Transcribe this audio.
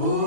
Ooh.